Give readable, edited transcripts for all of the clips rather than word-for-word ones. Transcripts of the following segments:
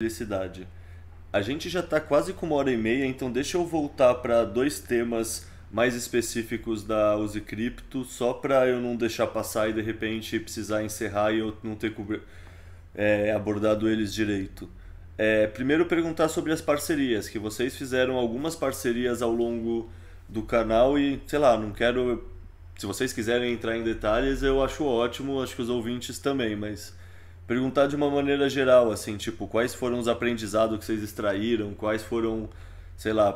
Felicidade. A gente já está quase com 1 hora e meia, então deixa eu voltar para dois temas mais específicos da Use Crypto, só para eu não deixar passar e de repente precisar encerrar e eu não ter abordado eles direito. Primeiro perguntar sobre as parcerias, que vocês fizeram algumas parcerias ao longo do canal e, sei lá, não quero. Se vocês quiserem entrar em detalhes, eu acho ótimo, acho que os ouvintes também, mas perguntar de uma maneira geral, assim, tipo, quais foram os aprendizados que vocês extraíram, quais foram, sei lá,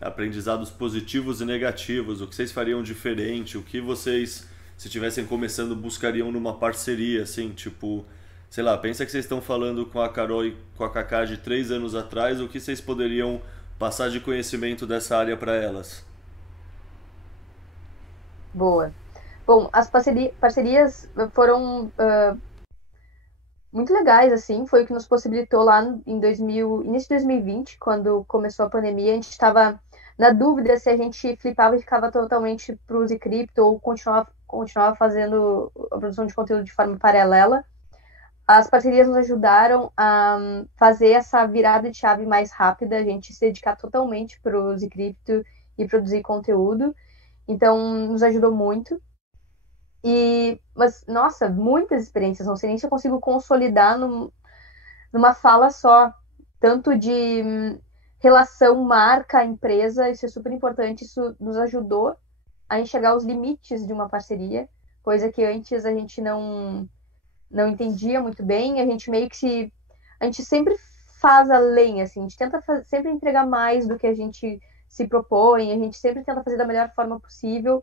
aprendizados positivos e negativos, o que vocês fariam diferente, o que vocês, se estivessem começando, buscariam numa parceria, assim, tipo, sei lá, pensa que vocês estão falando com a Carol e com a Kaká de 3 anos atrás, o que vocês poderiam passar de conhecimento dessa área para elas? Boa. Bom, as parcerias foram muito legais, assim, foi o que nos possibilitou lá em 2000, início de 2020, quando começou a pandemia, a gente estava na dúvida se a gente flipava e ficava totalmente para o cripto ou continuava fazendo a produção de conteúdo de forma paralela. As parcerias nos ajudaram a fazer essa virada de chave mais rápida, a gente se dedicar totalmente para o cripto e produzir conteúdo. Então, nos ajudou muito. Mas, nossa, muitas experiências, não sei nem se eu consigo consolidar numa fala só. Tanto de relação marca-empresa, isso é super importante, isso nos ajudou a enxergar os limites de uma parceria, coisa que antes a gente não entendia muito bem, a gente meio que se... A gente sempre faz além, assim, a gente tenta sempre entregar mais do que a gente se propõe, a gente sempre tenta fazer da melhor forma possível.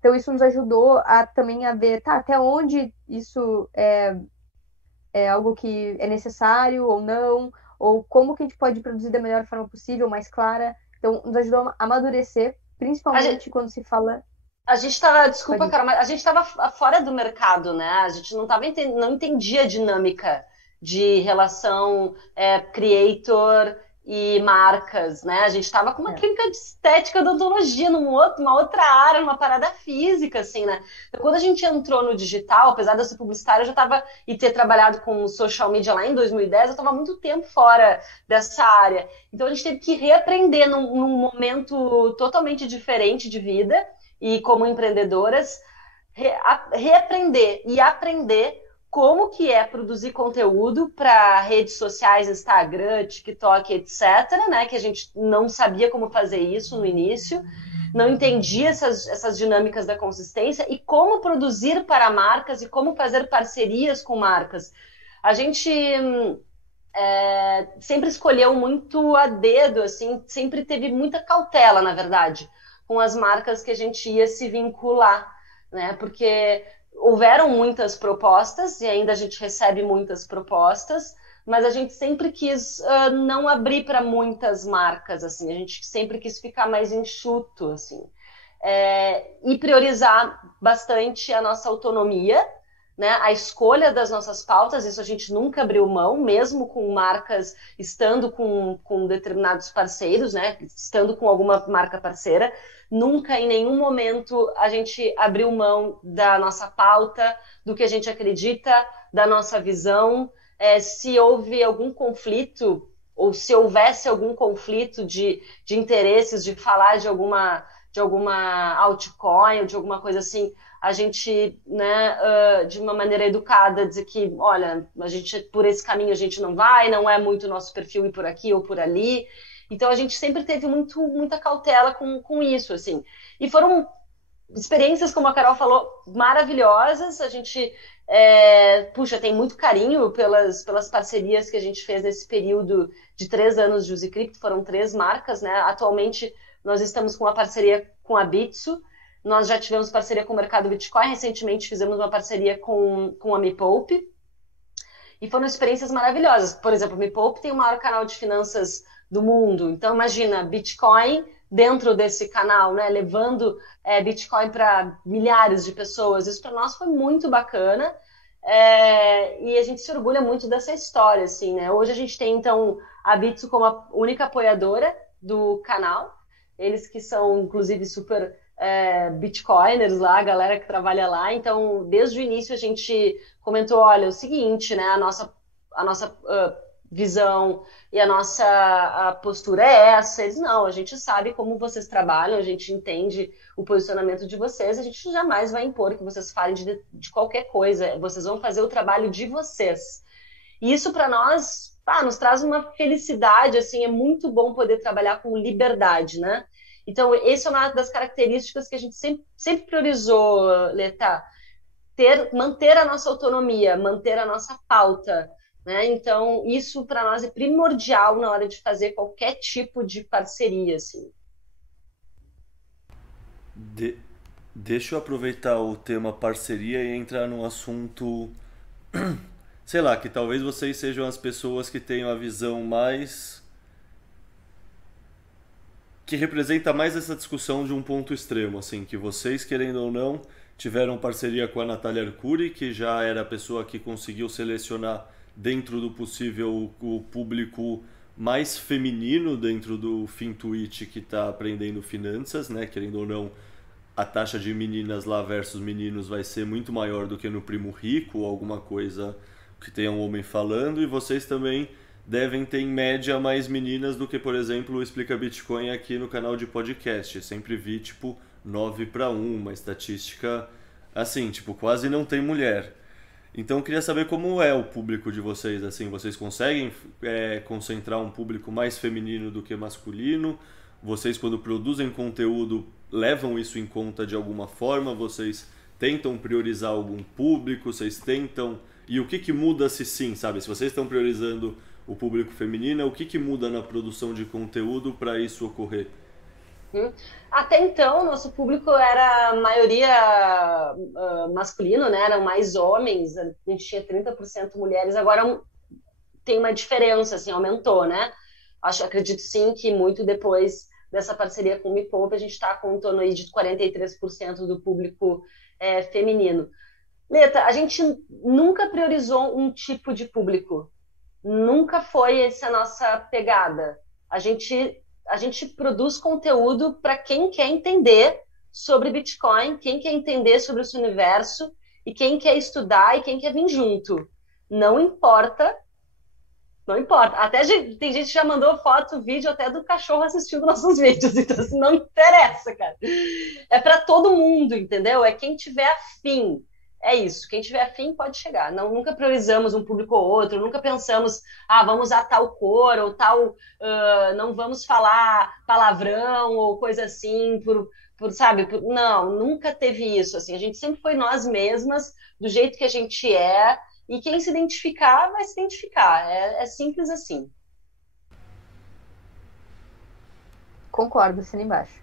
Então isso nos ajudou a também a ver, tá, até onde isso é algo que é necessário ou não, ou como que a gente pode produzir da melhor forma possível, mais clara. Então nos ajudou a amadurecer, A gente, principalmente quando se fala... a gente tava, desculpa, Pode... Carol, mas a gente tava fora do mercado, né? A gente não tava não entendia a dinâmica de relação creator e marcas, né? A gente estava com uma É. clínica de estética odontologia, uma outra área, numa parada física, assim, né? Então, quando a gente entrou no digital, apesar de eu ser publicitária, eu já estava e ter trabalhado com social media lá em 2010, eu estava muito tempo fora dessa área. Então, a gente teve que reaprender num momento totalmente diferente de vida e como empreendedoras, reaprender e aprender como que é produzir conteúdo para redes sociais, Instagram, TikTok, etc., né? Que a gente não sabia como fazer isso no início, não entendia essas dinâmicas da consistência e como produzir para marcas e como fazer parcerias com marcas. A gente sempre escolheu muito a dedo, assim, sempre teve muita cautela, na verdade, com as marcas que a gente ia se vincular, né? Porque houveram muitas propostas e ainda a gente recebe muitas propostas, mas a gente sempre quis não abrir para muitas marcas, assim, a gente sempre quis ficar mais enxuto, assim, e priorizar bastante a nossa autonomia, né, a escolha das nossas pautas, isso a gente nunca abriu mão, mesmo com marcas, estando com determinados parceiros, né, estando com alguma marca parceira, nunca em nenhum momento a gente abriu mão da nossa pauta, do que a gente acredita, da nossa visão. Se houve algum conflito, ou se houvesse algum conflito de interesses, de falar de alguma altcoin ou de alguma coisa assim, a gente, né, de uma maneira educada, dizer que, olha, a gente por esse caminho a gente não vai, não é muito nosso perfil ir por aqui ou por ali. Então a gente sempre teve muita cautela com isso, assim. E foram experiências, como a Carol falou, maravilhosas. A gente, puxa, tem muito carinho pelas parcerias que a gente fez nesse período de 3 anos de Use Crypto. Foram 3 marcas, né? Atualmente nós estamos com uma parceria com a Bitso. Nós já tivemos parceria com o mercado Bitcoin. Recentemente fizemos uma parceria com a Me Poupe. E foram experiências maravilhosas. Por exemplo, o Me Poupe tem o maior canal de finanças do mundo. Então, imagina, Bitcoin dentro desse canal, né? Levando Bitcoin para milhares de pessoas. Isso para nós foi muito bacana. E a gente se orgulha muito dessa história, assim, né? Hoje a gente tem, então, a Bitso como a única apoiadora do canal. Eles que são, inclusive, super bitcoiners lá, a galera que trabalha lá. Então, desde o início a gente comentou, olha, é o seguinte, né? A nossa a nossa visão e a nossa postura é essa. Eles, não, a gente sabe como vocês trabalham, a gente entende o posicionamento de vocês, a gente jamais vai impor que vocês falem de qualquer coisa, vocês vão fazer o trabalho de vocês. E isso para nós, nos traz uma felicidade, assim, é muito bom poder trabalhar com liberdade, né? Então, essa é uma das características que a gente sempre priorizou, Leta, manter a nossa autonomia, manter a nossa pauta, né? Então, isso para nós é primordial na hora de fazer qualquer tipo de parceria, assim. Deixa eu aproveitar o tema parceria e entrar num assunto, sei lá, que talvez vocês sejam as pessoas que tenham a visão mais que representa mais essa discussão de um ponto extremo, assim, que vocês, querendo ou não, tiveram parceria com a Natália Arcuri, que já era a pessoa que conseguiu selecionar dentro do possível o público mais feminino dentro do Fintuit que está aprendendo finanças, né? Querendo ou não, a taxa de meninas lá versus meninos vai ser muito maior do que no Primo Rico ou alguma coisa que tenha um homem falando, e vocês também devem ter em média mais meninas do que, por exemplo, o Explica Bitcoin aqui no canal de podcast. Eu sempre vi, tipo, 9-1, uma estatística assim, tipo, quase não tem mulher. Então eu queria saber como é o público de vocês, assim, vocês conseguem concentrar um público mais feminino do que masculino? Vocês, quando produzem conteúdo, levam isso em conta de alguma forma? Vocês tentam priorizar algum público? Vocês tentam... E o que muda se sim, sabe? Se vocês estão priorizando o público feminino, o que muda na produção de conteúdo para isso ocorrer? Até então, nosso público era a maioria masculino, né? Eram mais homens, a gente tinha 30% mulheres, agora tem uma diferença, assim, aumentou, né? Acredito sim que muito depois dessa parceria com o Me Poupe, a gente está com em torno aí de 43% do público feminino. Leta, a gente nunca priorizou um tipo de público. Nunca foi essa a nossa pegada. A gente produz conteúdo para quem quer entender sobre Bitcoin, quem quer entender sobre esse universo e quem quer estudar e quem quer vir junto. Não importa. Não importa. Até tem gente que já mandou foto, vídeo até do cachorro assistindo nossos vídeos. Então, assim, não interessa, cara. É para todo mundo, entendeu? É quem tiver afim. É isso, quem tiver afim pode chegar. Nunca priorizamos um público ou outro, nunca pensamos, vamos usar tal cor ou tal, não vamos falar palavrão ou coisa assim, sabe? Não, nunca teve isso, assim, a gente sempre foi nós mesmas, do jeito que a gente é, e quem se identificar, vai se identificar, é simples assim. Concordo, assina embaixo.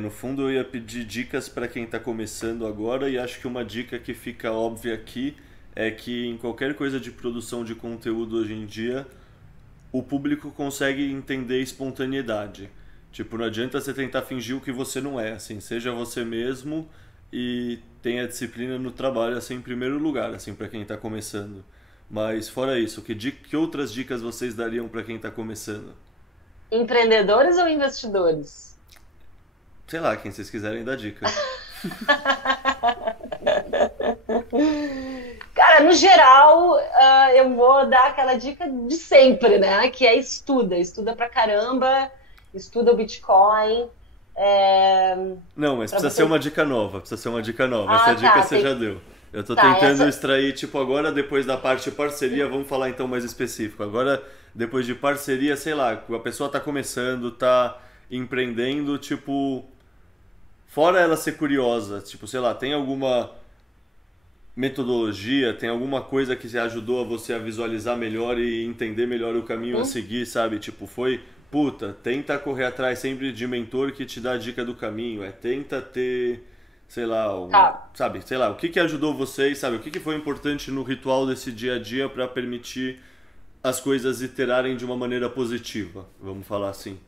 No fundo eu ia pedir dicas para quem está começando agora, e acho que uma dica que fica óbvia aqui é que em qualquer coisa de produção de conteúdo hoje em dia, o público consegue entender espontaneidade. Tipo, não adianta você tentar fingir o que você não é, assim, seja você mesmo e tenha disciplina no trabalho, assim, em primeiro lugar, assim, para quem está começando. Mas fora isso, que outras dicas vocês dariam para quem está começando? Empreendedores ou investidores? Sei lá, quem vocês quiserem dar dica. Cara, no geral, eu vou dar aquela dica de sempre, né? Que é estuda pra caramba, estuda o Bitcoin. Não, mas precisa ser uma dica nova, Essa dica você já deu. Eu tô Tá, tentando extrair, tipo, agora depois da parte de parceria, vamos falar então mais específico. Agora, depois de parceria, sei lá, a pessoa tá começando, tá empreendendo, tipo... Fora ela ser curiosa, tipo, sei lá, tem alguma metodologia, tem alguma coisa que ajudou você a visualizar melhor e entender melhor o caminho a seguir, sabe? Tipo, tenta correr atrás sempre de mentor que te dá a dica do caminho, tenta ter, sei lá, sabe, sei lá, o que ajudou vocês, sabe? O que foi importante no ritual desse dia a dia para permitir as coisas iterarem de uma maneira positiva, vamos falar assim.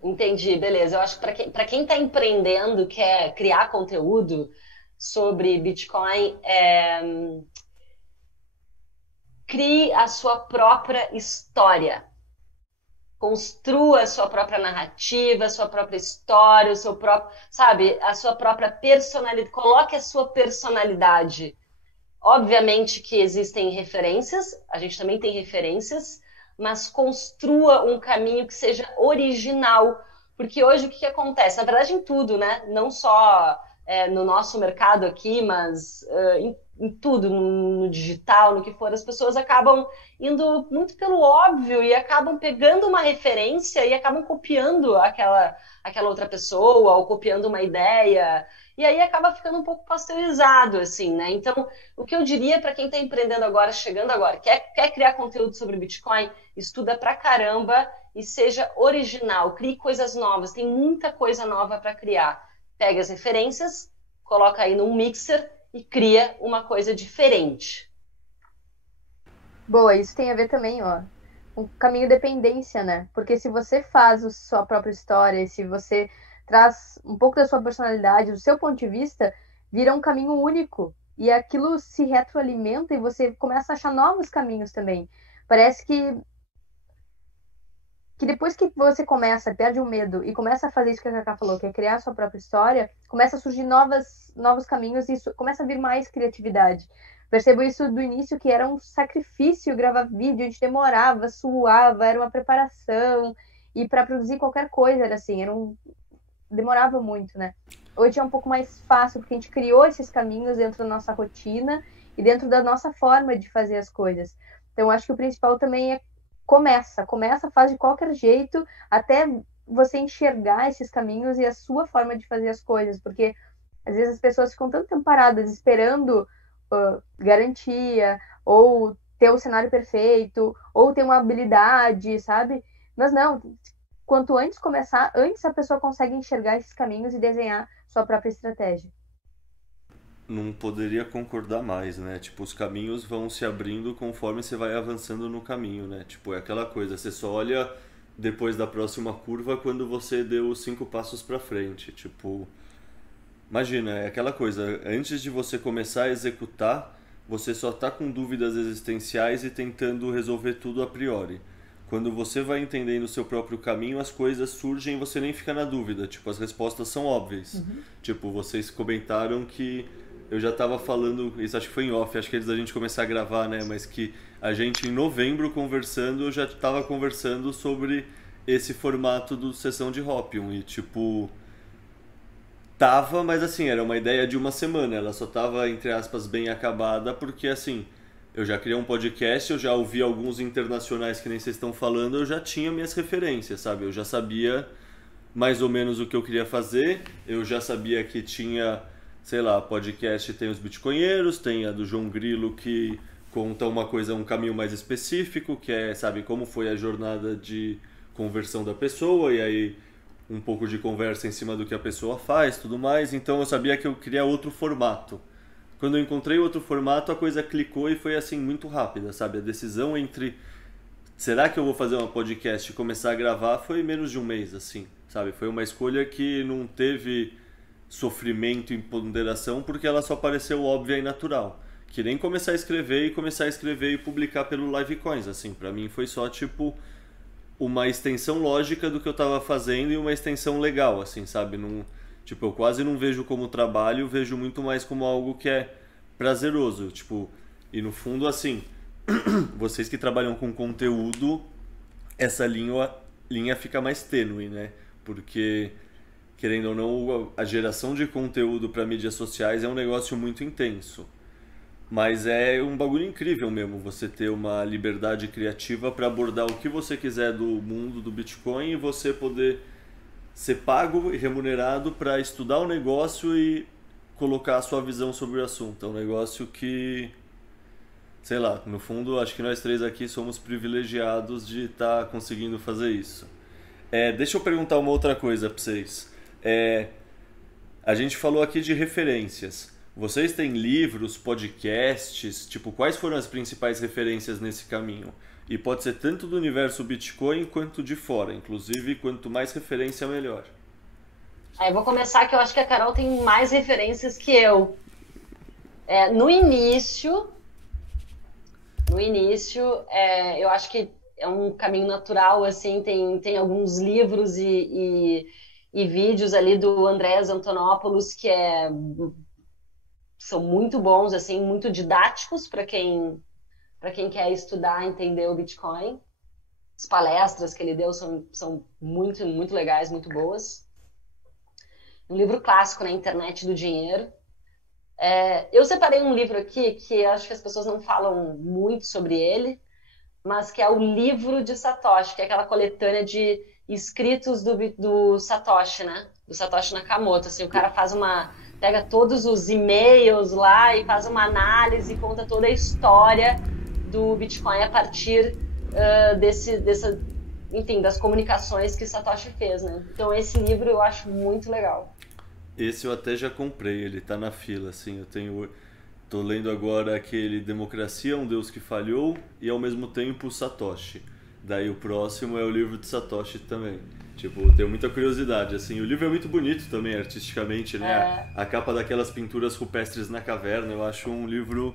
Entendi, beleza. Eu acho que para quem está empreendendo, quer criar conteúdo sobre Bitcoin, crie a sua própria história. Construa a sua própria narrativa, a sua própria história, o seu próprio, sabe, a sua própria personalidade. Coloque a sua personalidade Obviamente que existem referências, a gente também tem referências, mas construa um caminho que seja original. Porque hoje o que acontece? Na verdade, em tudo, né? Não só no nosso mercado aqui, mas em tudo, no digital, no que for, as pessoas acabam indo muito pelo óbvio e acabam pegando uma referência e acabam copiando aquela outra pessoa ou copiando uma ideia. E aí acaba ficando um pouco pasteurizado, assim, né? Então, o que eu diria para quem está empreendendo agora, chegando agora, quer criar conteúdo sobre Bitcoin, estuda pra caramba e seja original, crie coisas novas, tem muita coisa nova para criar. Pega as referências, coloca aí num mixer e cria uma coisa diferente. Boa, isso tem a ver também, ó, com o caminho dependência, né? Porque se você faz a sua própria história, se você traz um pouco da sua personalidade, do seu ponto de vista, vira um caminho único. E aquilo se retroalimenta e você começa a achar novos caminhos também. Parece que depois que você começa, perde o medo e começa a fazer isso que a Cacá falou, que é criar a sua própria história, começa a surgir novos caminhos e isso começa a vir mais criatividade. Percebo isso do início, que era um sacrifício gravar vídeo, a gente demorava, suava, era uma preparação, e para produzir qualquer coisa era assim, demorava muito, né? Hoje é um pouco mais fácil, porque a gente criou esses caminhos dentro da nossa rotina e dentro da nossa forma de fazer as coisas. Então, acho que o principal também é começa, faz de qualquer jeito, até você enxergar esses caminhos e a sua forma de fazer as coisas, porque às vezes as pessoas ficam tanto tempo paradas esperando garantia, ou ter o cenário perfeito, ou ter uma habilidade, sabe? Mas não, quanto antes começar, antes a pessoa consegue enxergar esses caminhos e desenhar sua própria estratégia. Não poderia concordar mais, né? Tipo, os caminhos vão se abrindo conforme você vai avançando no caminho, né? Tipo, é aquela coisa, você só olha depois da próxima curva quando você deu os 5 passos pra frente. Tipo, imagina, é aquela coisa, antes de você começar a executar, você só tá com dúvidas existenciais e tentando resolver tudo a priori. Quando você vai entendendo o seu próprio caminho, as coisas surgem e você nem fica na dúvida. Tipo, as respostas são óbvias. Tipo, vocês comentaram que eu já tava falando, isso acho que foi em off, acho que antes da gente começar a gravar, né? Mas que a gente em novembro conversando, eu já tava conversando sobre esse formato do Sessão de Hopium. E tipo, tava, mas assim, era uma ideia de uma semana. Ela só tava, entre aspas, bem acabada, porque assim, eu já criei um podcast, eu já ouvi alguns internacionais que nem vocês estão falando, eu já tinha minhas referências, sabe? Eu já sabia mais ou menos o que eu queria fazer, eu já sabia que tinha, sei lá, podcast tem os bitcoinheiros, tem a do João Grilo que conta uma coisa, um caminho mais específico, que é, sabe, como foi a jornada de conversão da pessoa, e aí um pouco de conversa em cima do que a pessoa faz, tudo mais. Então eu sabia que eu queria outro formato. Quando eu encontrei outro formato, a coisa clicou e foi assim muito rápida, sabe? A decisão entre será que eu vou fazer uma podcast e começar a gravar foi menos de um mês, assim, sabe? Foi uma escolha que não teve sofrimento e ponderação porque ela só pareceu óbvia e natural. Que nem começar a escrever e publicar pelo Livecoins, assim. Pra mim foi só, tipo, uma extensão lógica do que eu tava fazendo e uma extensão legal, assim, sabe? Não, tipo, eu quase não vejo como trabalho, vejo muito mais como algo que é prazeroso, tipo, e no fundo, assim, vocês que trabalham com conteúdo, essa linha fica mais tênue, né? Porque, querendo ou não, a geração de conteúdo para mídias sociais é um negócio muito intenso. Mas é um bagulho incrível mesmo, você ter uma liberdade criativa para abordar o que você quiser do mundo do Bitcoin e você poder ser pago e remunerado para estudar o negócio e colocar a sua visão sobre o assunto. É um negócio que, sei lá, no fundo, acho que nós três aqui somos privilegiados de estar conseguindo fazer isso. Deixa eu perguntar uma outra coisa para vocês. A gente falou aqui de referências. Vocês têm livros, podcasts, tipo, quais foram as principais referências nesse caminho? E pode ser tanto do universo Bitcoin quanto de fora, inclusive quanto mais referência melhor. Aí eu vou começar que eu acho que a Carol tem mais referências que eu. No início, eu acho que é um caminho natural, assim, tem alguns livros e vídeos ali do Andrés Antonopoulos, que é são muito bons, assim, muito didáticos para quem quer estudar, entender o Bitcoin. As palestras que ele deu são muito, muito legais, muito boas. Um livro clássico na internet do dinheiro. Eu separei um livro aqui que acho que as pessoas não falam muito sobre ele, mas que é o livro de Satoshi, que é aquela coletânea de escritos do Satoshi, né? Do Satoshi Nakamoto. Assim, o cara pega todos os e-mails lá e faz uma análise, conta toda a história do Bitcoin a partir enfim, das comunicações que Satoshi fez, né? Então esse livro eu acho muito legal. Esse eu até já comprei, ele tá na fila, assim, tô lendo agora aquele Democracia, um Deus que Falhou e ao mesmo tempo Satoshi. Daí o próximo é o livro de Satoshi também. Tipo, tenho muita curiosidade, assim, o livro é muito bonito também, artisticamente, né? A capa daquelas pinturas rupestres na caverna, eu acho um livro,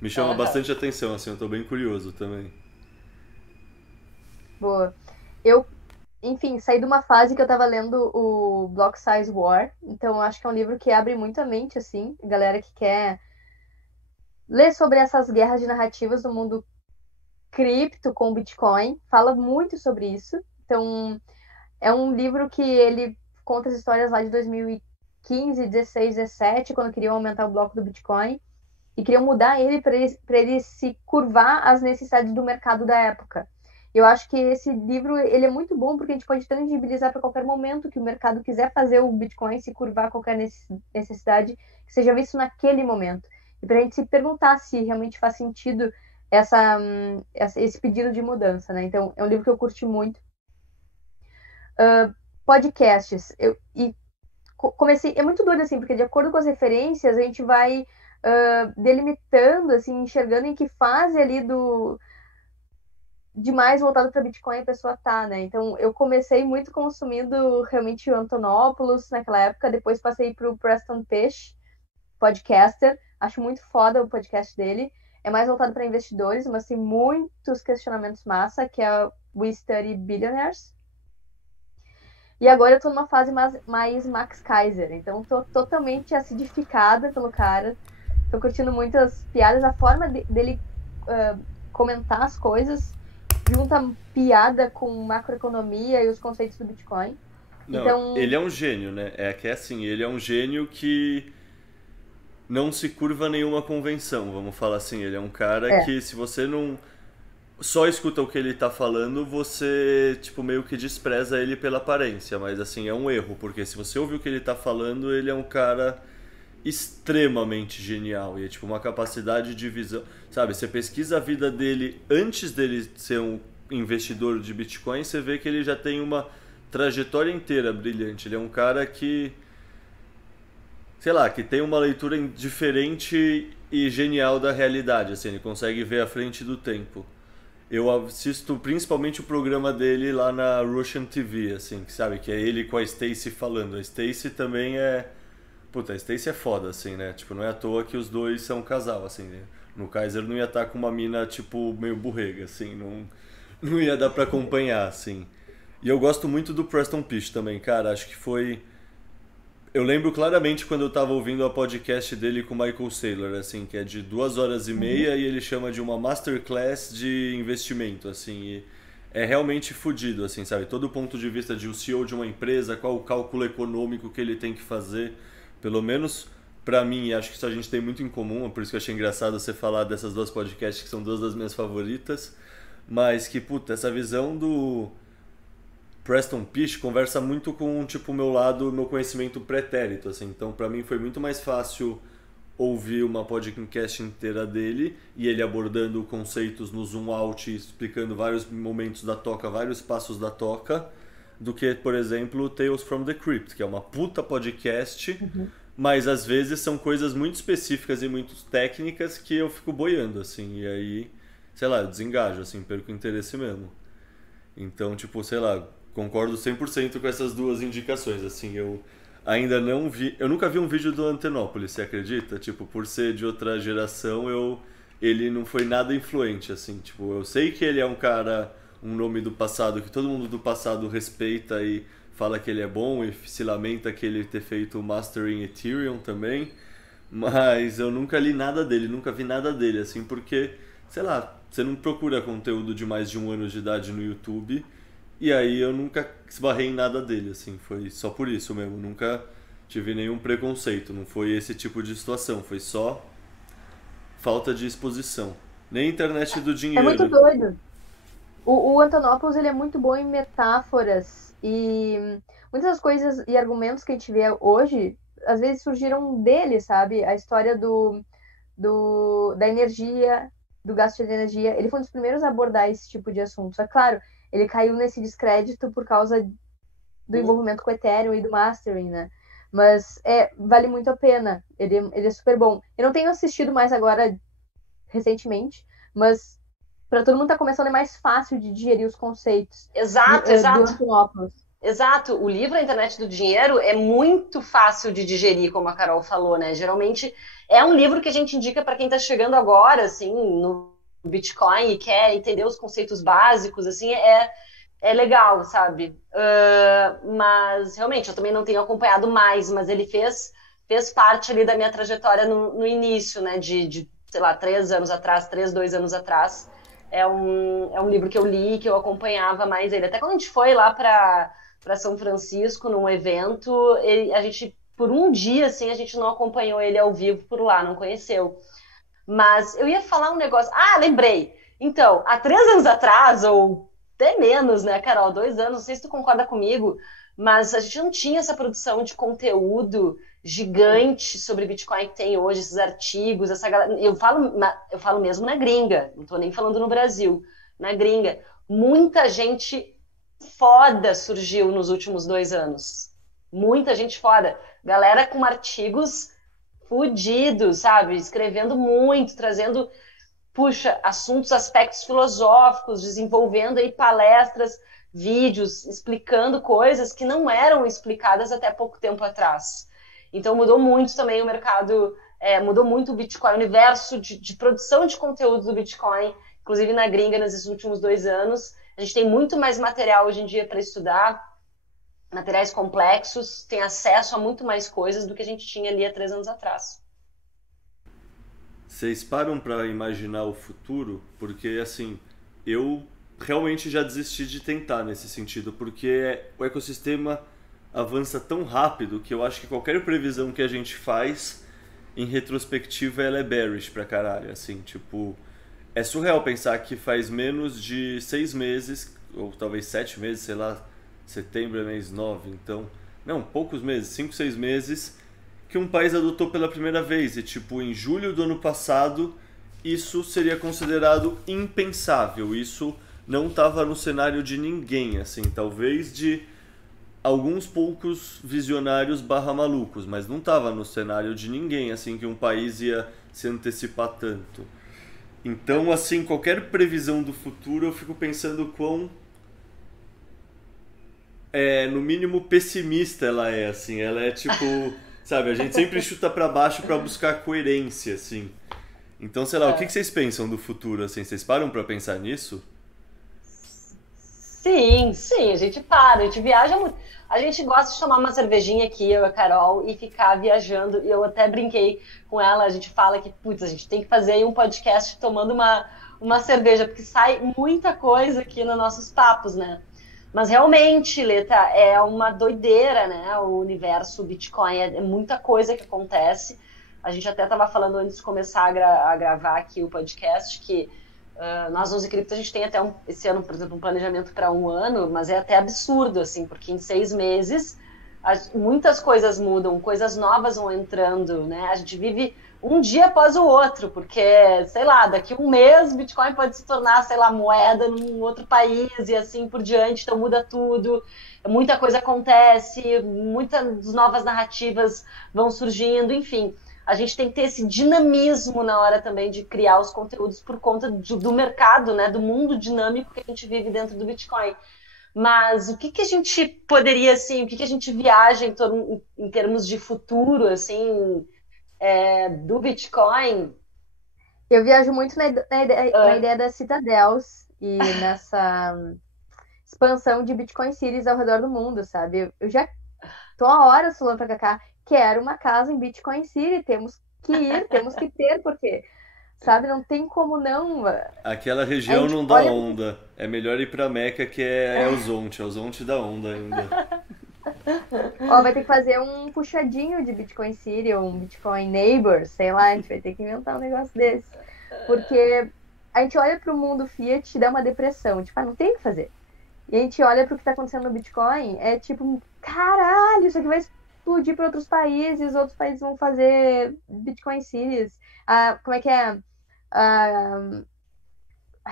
me chama bastante atenção, assim, eu tô bem curioso também. Boa. Enfim, saí de uma fase que eu tava lendo o Block Size War, então eu acho que é um livro que abre muito a mente, assim, galera que quer ler sobre essas guerras de narrativas do mundo cripto com o Bitcoin, fala muito sobre isso. Então, é um livro que ele conta as histórias lá de 2015, 16, 17, quando queriam aumentar o bloco do Bitcoin e queriam mudar ele para ele se curvar às necessidades do mercado da época. Eu acho que esse livro ele é muito bom porque a gente pode tangibilizar para qualquer momento que o mercado quiser fazer o Bitcoin se curvar a qualquer necessidade que seja visto naquele momento. E para a gente se perguntar se realmente faz sentido esse pedido de mudança, né? Então, é um livro que eu curti muito. Podcasts. Comecei... É muito doido, assim, porque de acordo com as referências, a gente vai delimitando, assim, enxergando em que fase ali de mais voltado para Bitcoin a pessoa tá, né? Então, eu comecei muito consumindo realmente o Antonopoulos naquela época, depois passei para o Preston Pysh, podcaster. Acho muito foda o podcast dele. É mais voltado para investidores, mas tem muitos questionamentos massa, que é o We Study Billionaires. E agora eu tô numa fase mais Max Kaiser, então tô totalmente acidificada pelo cara. Tô curtindo muito as piadas, a forma dele comentar as coisas, junta piada com macroeconomia e os conceitos do Bitcoin. Não, então... ele é um gênio, né? É que é assim, ele é um gênio que não se curva a nenhuma convenção, vamos falar assim. Ele é um cara que se você não só escuta o que ele tá falando, você, tipo, meio que despreza ele pela aparência. Mas, assim, é um erro, porque se você ouve o que ele tá falando, ele é um cara extremamente genial. E é, tipo, uma capacidade de visão. Sabe, você pesquisa a vida dele antes dele ser um investidor de Bitcoin, você vê que ele já tem uma trajetória inteira brilhante. Ele é um cara que, sei lá, que tem uma leitura diferente e genial da realidade, assim, ele consegue ver à frente do tempo. Eu assisto principalmente o programa dele lá na Russian TV, assim, que sabe, que é ele com a Stacey falando. A Stacey também é... Puta, a Stacey é foda, assim, né? Tipo, não é à toa que os dois são um casal, assim, né? No Kaiser não ia estar com uma mina, tipo, meio burrega, assim, não ia dar pra acompanhar, assim. E eu gosto muito do Preston Pysh também, cara, acho que foi... Eu lembro claramente quando eu tava ouvindo a podcast dele com o Michael Saylor, assim, que é de 2h30 e ele chama de uma masterclass de investimento, assim, e é realmente fodido, assim, sabe? Todo o ponto de vista de um CEO de uma empresa, qual o cálculo econômico que ele tem que fazer, pelo menos pra mim, e acho que isso a gente tem muito em comum, é por isso que eu achei engraçado você falar dessas duas podcasts que são duas das minhas favoritas, mas que, puta, essa visão do Preston Pysh conversa muito com, tipo, o meu lado, meu conhecimento pretérito, assim. Então, pra mim foi muito mais fácil ouvir uma podcast inteira dele e ele abordando conceitos no zoom out, explicando vários momentos da toca, vários passos da toca, do que, por exemplo, Tales from the Crypt, que é uma puta podcast, mas às vezes são coisas muito específicas e muito técnicas que eu fico boiando, assim, e aí, sei lá, eu desengajo, assim, perco o interesse mesmo. Então, tipo, sei lá, concordo 100% com essas duas indicações, assim, eu ainda não vi... Eu nunca vi um vídeo do Antonopoulos, você acredita? Tipo, por ser de outra geração, ele não foi nada influente, assim, tipo, eu sei que ele é um cara, um nome do passado, que todo mundo do passado respeita e fala que ele é bom e se lamenta que ele ter feito o Master em Ethereum também, mas eu nunca li nada dele, nunca vi nada dele, assim, porque, sei lá, você não procura conteúdo de mais de 1 ano de idade no YouTube, e aí eu nunca esbarrei em nada dele, assim, foi só por isso mesmo, nunca tive nenhum preconceito, não foi esse tipo de situação, foi só falta de exposição. Nem internet do É muito dinheiro. doido. O Antonopoulos, ele é muito bom em metáforas e muitas das coisas e argumentos que a gente vê hoje, às vezes surgiram dele, sabe? A história da energia, do gasto de energia. Ele foi um dos primeiros a abordar esse tipo de assunto. É claro, ele caiu nesse descrédito por causa do envolvimento com o Ethereum e do mastering, né? Mas vale muito a pena. Ele é super bom. Eu não tenho assistido mais agora, recentemente, mas para todo mundo tá começando é mais fácil de digerir os conceitos Exato, do exato. Antonopoulos. Exato, o livro A Internet do Dinheiro é muito fácil de digerir, como a Carol falou, né? Geralmente é um livro que a gente indica para quem está chegando agora, assim, no Bitcoin e quer entender os conceitos básicos, assim, é legal, sabe? Mas realmente eu também não tenho acompanhado mais, mas ele fez parte ali da minha trajetória no início, né? De, sei lá, 3 anos atrás, 2 anos atrás. É um livro que eu li, que eu acompanhava mais ele. Até quando a gente foi lá para São Francisco num evento, a gente por um dia assim a gente não acompanhou ele ao vivo por lá, não conheceu. Mas eu ia falar um negócio. Ah, lembrei. Então, há 3 anos atrás, ou até menos, né, Carol? 2 anos, não sei se tu concorda comigo, mas a gente não tinha essa produção de conteúdo gigante sobre Bitcoin que tem hoje, esses artigos, essa galera. Eu falo mesmo na gringa, não tô nem falando no Brasil, na gringa. Muita gente foda surgiu nos últimos 2 anos. Muita gente foda. Galera com artigos fudidos, sabe? Escrevendo muito, trazendo, puxa, assuntos, aspectos filosóficos, desenvolvendo aí palestras, vídeos, explicando coisas que não eram explicadas até pouco tempo atrás. Então mudou muito também o mercado, mudou muito o Bitcoin, o universo de produção de conteúdo do Bitcoin, inclusive na gringa, nesses últimos 2 anos. A gente tem muito mais material hoje em dia para estudar, materiais complexos, tem acesso a muito mais coisas do que a gente tinha ali há 3 anos atrás. Vocês param pra imaginar o futuro? Porque, assim, eu realmente já desisti de tentar nesse sentido, porque o ecossistema avança tão rápido que eu acho que qualquer previsão que a gente faz, em retrospectiva, ela é bearish pra caralho, assim, tipo... É surreal pensar que faz menos de 6 meses, ou talvez 7 meses, sei lá, setembro é mês 9, então... Não, poucos meses, 5, 6 meses, que um país adotou pela primeira vez. E, tipo, em julho do ano passado, isso seria considerado impensável. Isso não estava no cenário de ninguém, assim, talvez de alguns poucos visionários barra malucos, mas não estava no cenário de ninguém, assim, que um país ia se antecipar tanto. Então, assim, qualquer previsão do futuro, eu fico pensando quão, no mínimo, pessimista ela é, assim. Ela é, tipo, sabe, a gente sempre chuta pra baixo pra buscar coerência, assim. Então, sei lá, o que vocês pensam do futuro, assim? Vocês param pra pensar nisso? Sim, sim, a gente para, a gente viaja muito. A gente gosta de tomar uma cervejinha aqui, eu e a Carol, e ficar viajando. E eu até brinquei com ela, a gente fala que, putz, a gente tem que fazer aí um podcast tomando uma cerveja, porque sai muita coisa aqui nos nossos papos, né? Mas realmente, Leta, é uma doideira, né? O universo Bitcoin é muita coisa que acontece. A gente até estava falando antes de começar a gravar aqui o podcast que nós no Cripto a gente tem até esse ano, por exemplo, um planejamento para um ano, mas é até absurdo, assim, porque em 6 meses muitas coisas mudam, coisas novas vão entrando, né? A gente vive um dia após o outro, porque, sei lá, daqui um mês o Bitcoin pode se tornar, sei lá, moeda num outro país e assim por diante, então muda tudo, muita coisa acontece, muitas novas narrativas vão surgindo, enfim. A gente tem que ter esse dinamismo na hora também de criar os conteúdos por conta do mercado, né, do mundo dinâmico que a gente vive dentro do Bitcoin. Mas o que a gente poderia, assim, o que a gente viaja em termos de futuro, assim, do Bitcoin? Eu viajo muito na ideia das Citadels e nessa expansão de Bitcoin Cities ao redor do mundo, sabe? Eu já tô há horas falando pra Cacá, quero uma casa em Bitcoin City, temos que ir, temos que ter, porque, sabe, não tem como não. Aquela A região gente não dá olha. onda. É melhor ir pra Meca, que é o Zonte dá onda ainda. Ó, vai ter que fazer um puxadinho de Bitcoin City ou um Bitcoin Neighbor, sei lá, a gente vai ter que inventar um negócio desse. Porque a gente olha para o mundo Fiat e dá uma depressão, tipo, não tem o que fazer. E a gente olha para o que está acontecendo no Bitcoin, é tipo, caralho, isso aqui vai explodir para outros países vão fazer Bitcoin Cities. Como é que é?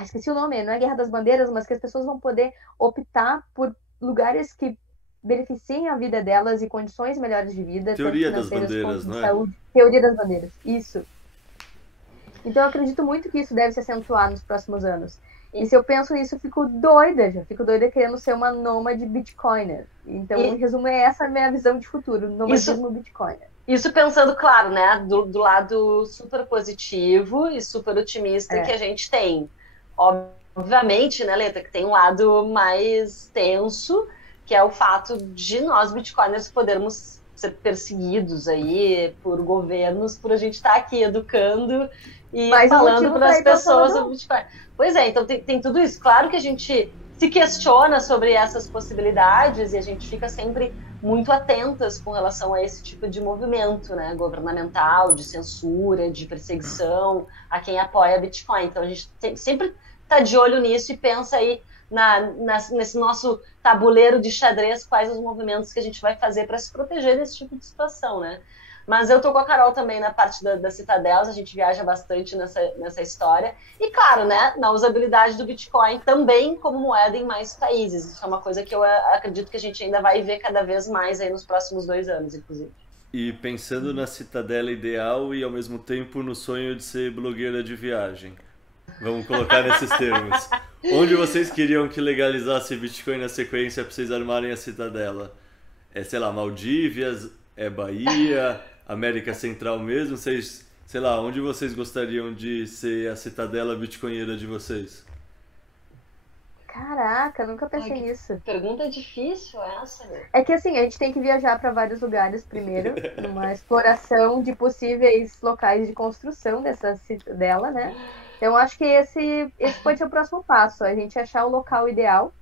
Esqueci o nome, não é Guerra das Bandeiras, mas que as pessoas vão poder optar por lugares que beneficiem a vida delas e condições melhores de vida, tanto Teoria das financeiras bandeiras, quanto de não é? saúde. Teoria das bandeiras, isso. Então eu acredito muito que isso deve se acentuar nos próximos anos. E se eu penso nisso, eu fico doida querendo ser uma nômade bitcoiner. Então, em resumo, é essa a minha visão de futuro, nomadismo bitcoiner. Isso pensando, claro, né, do lado super positivo e super otimista que a gente tem. Obviamente, né, Leta, que tem um lado mais tenso, que é o fato de nós, bitcoiners, podermos ser perseguidos aí por governos, por a gente estar aqui educando e falando para as pessoas sobre Bitcoin. Pois é, então tem tudo isso. Claro que a gente se questiona sobre essas possibilidades e a gente fica sempre muito atentas com relação a esse tipo de movimento, né, governamental, de censura, de perseguição a quem apoia Bitcoin. Então a gente sempre está de olho nisso e pensa aí nesse nosso tabuleiro de xadrez quais os movimentos que a gente vai fazer para se proteger desse tipo de situação, né? Mas eu tô com a Carol também na parte da Citadels, a gente viaja bastante nessa história. E claro, né, na usabilidade do Bitcoin também como moeda em mais países. Isso é uma coisa que eu acredito que a gente ainda vai ver cada vez mais aí nos próximos 2 anos, inclusive. E pensando na citadela ideal e ao mesmo tempo no sonho de ser blogueira de viagem. Vamos colocar nesses termos. Onde vocês queriam que legalizasse Bitcoin na sequência para vocês armarem a citadela? É, sei lá, Maldívias? É Bahia? América Central mesmo? Vocês, sei lá, onde vocês gostariam de ser a citadela bitcoinheira de vocês? Caraca, nunca pensei nisso. Pergunta difícil essa, né? É que assim, a gente tem que viajar para vários lugares primeiro, numa exploração de possíveis locais de construção dessa citadela, né? Então acho que esse pode ser o próximo passo, a gente achar o local ideal.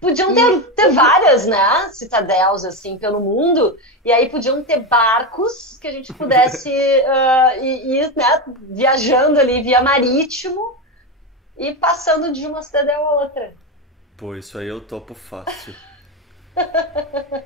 Podiam ter várias, né, citadels, assim, pelo mundo, e aí podiam ter barcos que a gente pudesse ir, né, viajando ali via marítimo e passando de uma cidadela a outra. Pô, isso aí eu topo fácil.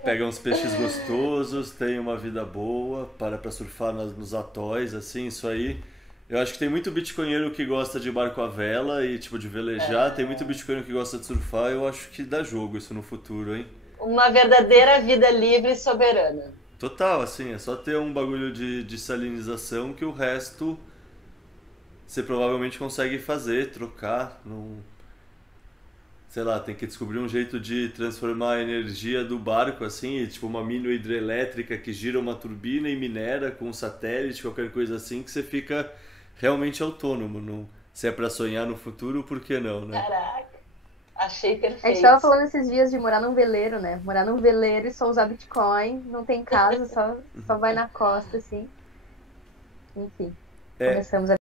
Pega uns peixes gostosos, tem uma vida boa, para surfar nos atóis, assim, isso aí. Eu acho que tem muito bitcoinheiro que gosta de barco à vela e, tipo, de velejar. Tem muito bitcoinheiro que gosta de surfar. Eu acho que dá jogo isso no futuro, hein? Uma verdadeira vida livre e soberana. Total, assim, é só ter um bagulho de salinização que o resto você provavelmente consegue fazer, trocar. Sei lá, tem que descobrir um jeito de transformar a energia do barco, assim, tipo uma mini hidrelétrica que gira uma turbina e minera com um satélite, qualquer coisa assim, que você fica realmente autônomo. Se é pra sonhar no futuro, por que não, né? Caraca, achei perfeito. A gente tava falando esses dias de morar num veleiro, né? Morar num veleiro e só usar Bitcoin, não tem casa, só vai na costa, assim. Enfim, começamos a